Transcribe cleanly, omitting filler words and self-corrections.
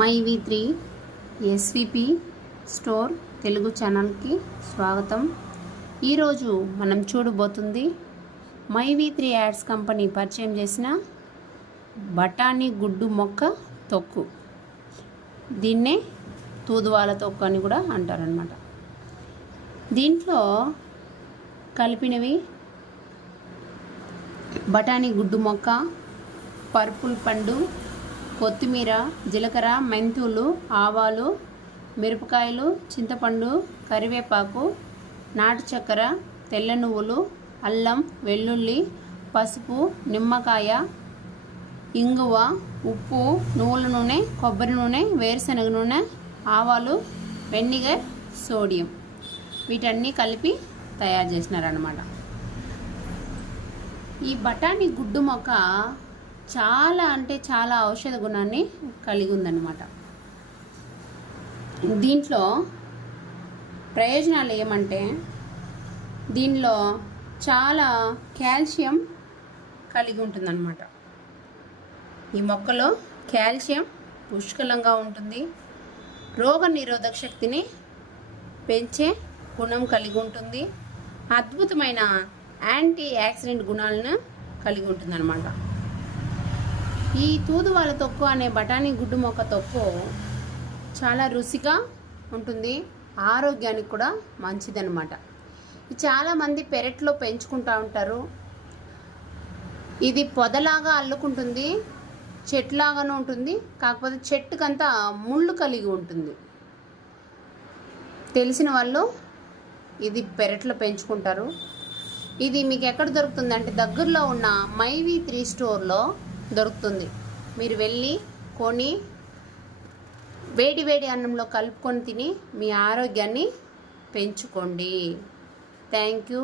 మైవి3 SVP store Telugu ఛానల్కి స్వాగతం. ఈరోజు మనం చూడబోతుంది మైవి3 యాడ్స్ కంపెనీ పరిచయం చేసిన బఠానీ గుడ్డు మొక్క తొక్కు. దీన్నే తూదువాల తొక్కు అని కూడా అంటారనమాట. దీంట్లో కలిపినవి బఠానీ గుడ్డు మొక్క, పర్పుల్ పండు, కొత్తిమీర, జీలకర్ర, మెంతులు, ఆవాలు, మిరపకాయలు, చింతపండు, కరివేపాకు, నాటు చక్కెర, తెల్ల నువ్వులు, అల్లం, వెల్లుల్లి, పసుపు, నిమ్మకాయ, ఇంగువ, ఉప్పు, నువ్వుల నూనె, కొబ్బరి నూనె, వేరుశనగ నూనె, ఆవాలు, వెనిగర్, సోడియం వీటన్నీ కలిపి తయారు చేసినారన్నమాట. ఈ బఠానీ గుడ్డు మొక్క చాలా అంటే చాలా ఔషధ గుణాన్ని కలిగి ఉందన్నమాట. దీంట్లో ప్రయోజనాలు ఏమంటే, దీనిలో చాలా కాల్షియం కలిగి ఉంటుందన్నమాట. ఈ మొక్కలో కాల్షియం పుష్కలంగా ఉంటుంది. రోగ నిరోధక శక్తిని పెంచే గుణం కలిగి ఉంటుంది. అద్భుతమైన యాంటీ ఆక్సిడెంట్ గుణాలను కలిగి ఉంటుందన్నమాట. ఈ తూదువాల తొక్కు అనే బఠానీ గుడ్డు మొక్క తొక్కు చాలా రుచిగా ఉంటుంది, ఆరోగ్యానికి కూడా మంచిదన్నమాట. చాలామంది పెరట్లో పెంచుకుంటూ ఉంటారు. ఇది పొదలాగా అల్లుకుంటుంది, చెట్లాగానే ఉంటుంది. కాకపోతే చెట్టుకంతా ముళ్ళు కలిగి ఉంటుంది. తెలిసిన వాళ్ళు ఇది పెరట్లో పెంచుకుంటారు. ఇది మీకు ఎక్కడ దొరుకుతుందంటే దగ్గరలో ఉన్న మైవి3 స్టోర్లో దొరుకుతుంది. మీరు వెళ్ళి కొని వేడి వేడి అన్నంలో కలుపుకొని తిని మీ ఆరోగ్యాన్ని పెంచుకోండి. Thank you.